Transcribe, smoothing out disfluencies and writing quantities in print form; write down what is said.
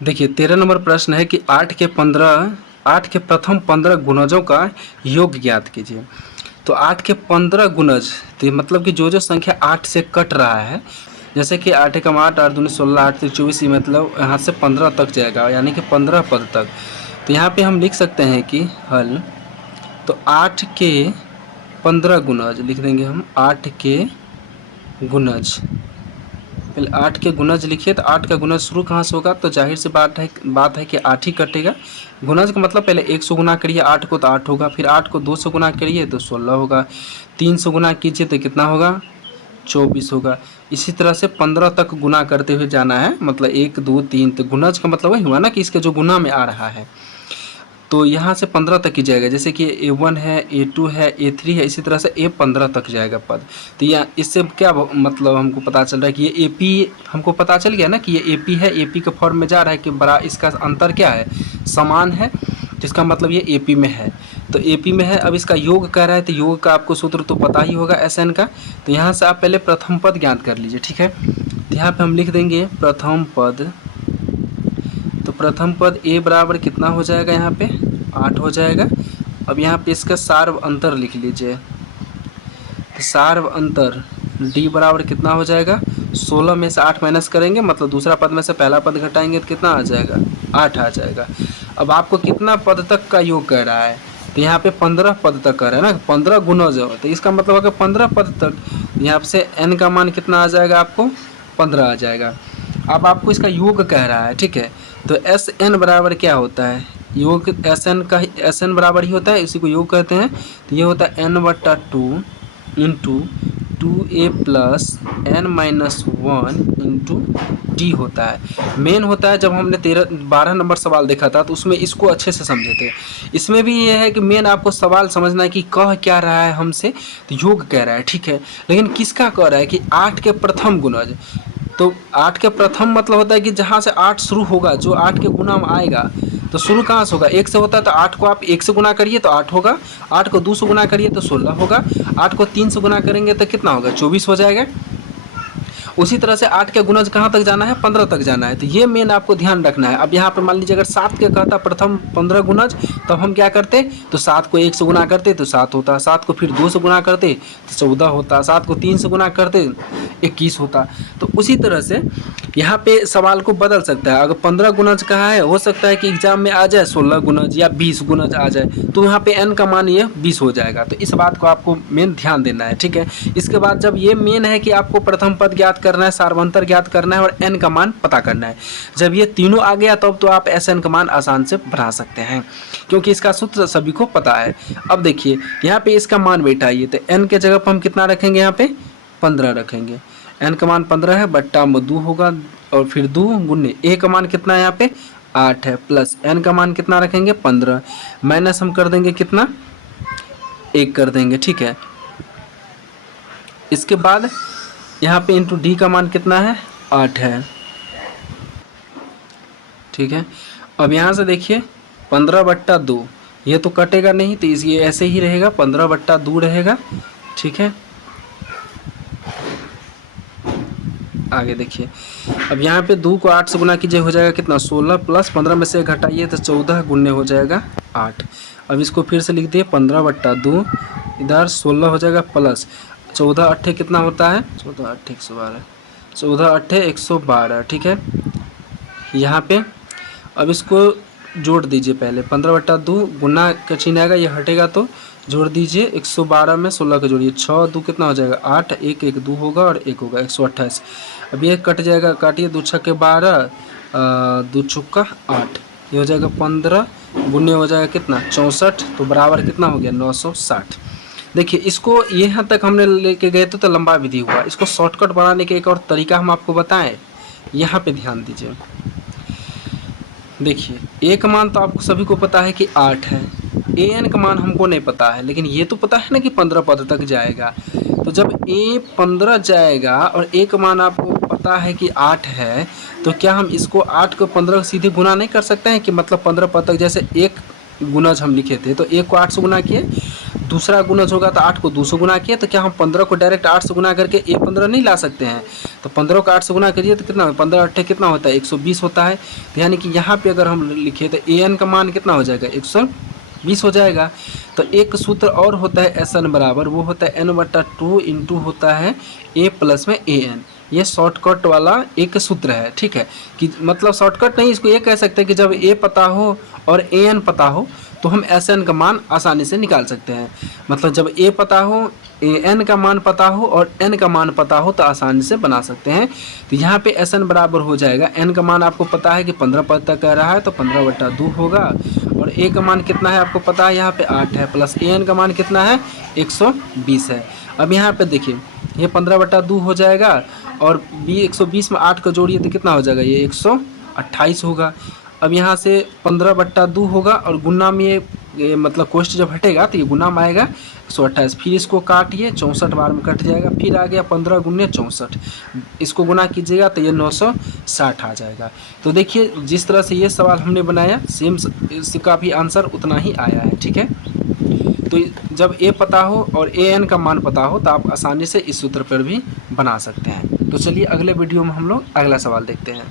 देखिए 13 नंबर प्रश्न है कि 8 के प्रथम 15 गुणजों का योग ज्ञात कीजिए। तो 8 के 15 गुणज, तो मतलब कि जो संख्या 8 से कट रहा है, जैसे कि 8 एकम 8, 8 दूनी 16, 8 तीन 24, मतलब यहाँ से 15 तक जाएगा, यानी कि 15 पद तक। तो यहाँ पे हम लिख सकते हैं कि हल, तो 8 के 15 गुणज लिख देंगे हम। 8 के गुणज, पहले 8 के गुणज लिखिए। तो 8 का गुणज शुरू कहाँ से होगा, तो जाहिर सी बात है कि 8 ही कटेगा। गुणज का मतलब पहले 100 गुना करिए 8 को तो 8 होगा, फिर 8 को 200 गुना करिए तो 16 होगा, 300 गुना कीजिए तो कितना होगा, 24 होगा। इसी तरह से 15 तक गुना करते हुए जाना है, मतलब 1 2 3। तो गुणज का मतलब वही हुआ ना कि इसके जो गुना में आ रहा है, तो यहाँ से 15 तक ही जाएगा। जैसे कि A1 है, A2 है, A3 है, इसी तरह से A15 तक जाएगा पद। तो यह इससे क्या मतलब हमको पता चल रहा है कि ये AP, हमको पता चल गया ना कि ये AP है, AP के फॉर्म में जा रहा है कि बड़ा, इसका अंतर क्या है, समान है, जिसका मतलब ये AP में है। तो AP में है, अब इसका योग कह रहा है, तो योग का आपको सूत्र तो पता ही होगा SN का। तो यहाँ से आप पहले प्रथम पद ज्ञात कर लीजिए, ठीक है। तो यहाँ पर हम लिख देंगे प्रथम पद। तो प्रथम पद A बराबर कितना हो जाएगा, यहाँ पे 8 हो जाएगा। अब यहाँ पे इसका सार्व अंतर लिख लीजिए। तो सार्व अंतर D बराबर कितना हो जाएगा, 16 में से 8 माइनस करेंगे, मतलब दूसरा पद में से पहला पद घटाएंगे तो कितना आ जाएगा, 8 आ जाएगा। अब आपको कितना पद तक का योग कह रहा है, तो यहाँ पे 15 पद तक कह रहा है ना, 15 गुणज हो, तो इसका मतलब अगर 15 पद तक, यहाँ से n का मान कितना आ जाएगा, आपको 15 आ जाएगा। अब आपको इसका योग कह रहा है, ठीक है। तो SN बराबर क्या होता है, योग SN का SN बराबर ही होता है, इसी को योग कहते हैं। तो ये होता है n/2 into 2a plus n-1 into D होता है। मेन होता है, जब हमने 12 नंबर सवाल देखा था तो उसमें इसको अच्छे से समझे थे। इसमें भी ये है कि मेन आपको सवाल समझना है कि कह क्या रहा है हमसे, तो योग कह रहा है, ठीक है। लेकिन किसका कह रहा है कि 8 के प्रथम गुणज। तो 8 के प्रथम मतलब होता है कि जहाँ से 8 शुरू होगा, जो 8 के गुना में आएगा, तो शुरू कहाँ से होगा, 1 से होता है। तो 8 को आप 1 से गुना करिए तो 8 होगा, 8 को 2 से गुना करिए तो 16 होगा, 8 को 3 से गुना करेंगे तो कितना होगा, 24 हो जाएगा। उसी तरह से 8 के गुणज कहाँ तक जाना है, 15 तक जाना है। तो ये मेन आपको ध्यान रखना है। अब यहाँ पर मान लीजिए अगर 7 के कहता प्रथम 15 गुणज, तब हम क्या करते, तो 7 को 1 से गुना करते तो 7 होता, 7 को फिर 2 से गुना करते तो 14 होता, 7 को 3 से गुना करते 21 होता। तो उसी तरह से यहाँ पे सवाल को बदल सकता है। अगर 15 गुणज कहा है, हो सकता है कि एग्जाम में आ जाए 16 गुणज या 20 गुणज आ जाए, तो यहाँ पे n का मान ये 20 हो जाएगा। तो इस बात को आपको मेन ध्यान देना है, ठीक है। इसके बाद जब ये मेन है कि आपको प्रथम पद ज्ञात करना है, सार्वंतर ज्ञात करना है और n का मान पता करना है। जब ये तीनों आ गया तब तो आप SN का मान आसान से बना सकते हैं, क्योंकि इसका सूत्र सभी को पता है। अब देखिए यहाँ पे इसका मान बैठाइए, तो n के जगह पर हम कितना रखेंगे, यहाँ पे 15 रखेंगे। n का मान 15 है, बट्टा में 2 होगा, और फिर 2 गुने a का मान कितना है, यहाँ पे 8 है, प्लस n का मान कितना रखेंगे 15, माइनस हम कर देंगे कितना, 1 कर देंगे, ठीक है। इसके बाद यहाँ पे इंटू डी का मान कितना है, 8 है, ठीक है। अब यहाँ से देखिए 15/2, ये तो कटेगा नहीं, तो ये ऐसे ही रहेगा, 15/2 रहेगा, ठीक है। आगे देखिए, अब यहाँ पे 2 को 8 से गुना कीजिए, हो जाएगा कितना, 16, प्लस 15 में से घटाइए तो 14 गुने हो जाएगा 8। अब इसको फिर से लिख दिए 15/2, इधर 16 हो जाएगा, प्लस 14 8 कितना होता है, 14 8 112, 14 8 112, ठीक है। यहाँ पे अब इसको जोड़ दीजिए, पहले 15/2 गुना का चिन्ह आएगा, ये हटेगा तो जोड़ दीजिए, 112 में 16 का जोड़िए, 6 2 कितना हो जाएगा 8, 1 1 2 होगा और 1 होगा 128। अब ये कट जाएगा, काटिए, 2 6 12, 2 चौका 8, ये हो जाएगा 15, गुने हो जाएगा कितना 64, तो बराबर कितना हो गया 960। देखिए इसको यहाँ तक हमने लेके गए तो लंबा विधि हुआ, इसको शॉर्टकट बनाने के एक और तरीका हम आपको बताएं, यहाँ पे ध्यान दीजिए। देखिए ए का मान तो आपको सभी को पता है कि 8 है, an का मान हमको नहीं पता है, लेकिन ये तो पता है ना कि 15 पद तक जाएगा। तो जब a 15 जाएगा और a का मान आपको पता है कि 8 है, तो क्या हम इसको 8 को 15 सीधे गुना नहीं कर सकते हैं कि मतलब 15 पद तक, जैसे 1 गुणज हम लिखे थे, तो 1 को 8 से गुना किए, दूसरा गुणज होगा तो 8 को 2 से गुना किए, तो क्या हम 15 को डायरेक्ट 8 से गुना करके ए 15 नहीं ला सकते हैं? तो 15 को 8 से गुना करिए तो कितना, 15 8 कितना होता है, 120 होता है। तो यानी कि यहाँ पे अगर हम लिखे तो ए एन का मान कितना हो जाएगा, 120 हो जाएगा। तो एक सूत्र और होता है एस एन बराबर, वो होता है n/2 इंटू होता है ए प्लस में ए एन। ये शॉर्टकट वाला एक सूत्र है, ठीक है, कि मतलब शॉर्टकट नहीं, इसको ये कह सकते हैं कि जब ए पता हो और ए एन पता हो तो हम एस एन का मान आसानी से निकाल सकते हैं। मतलब जब ए पता हो, ए एन का मान पता हो और एन का मान पता हो तो आसानी से बना सकते हैं। तो यहाँ पे एस एन बराबर हो जाएगा, एन का मान आपको पता है कि 15 पद तक कह रहा है तो 15/2 होगा, और ए का मान कितना है आपको पता है यहाँ पे 8 है, प्लस ए एन का मान कितना है 120 है। अब यहाँ पे देखिए ये 15/2 हो जाएगा, और 120 में 8 का जोड़िए तो कितना हो जाएगा, ये 128 होगा। अब यहाँ से 15/2 होगा और गुना में ये मतलब कोष्ठ जब हटेगा तो ये गुना में आएगा 128, फिर इसको काटिए 64 बार में कट जाएगा, फिर आ गया 15 गुने 64, इसको गुना कीजिएगा तो ये 960 आ जाएगा। तो देखिए जिस तरह से ये सवाल हमने बनाया सेम इसका भी आंसर उतना ही आया है, ठीक है। तो जब ए पता हो और ए एन का मान पता हो तो आप आसानी से इस सूत्र पर भी बना सकते हैं। तो चलिए अगले वीडियो में हम लोग अगला सवाल देखते हैं।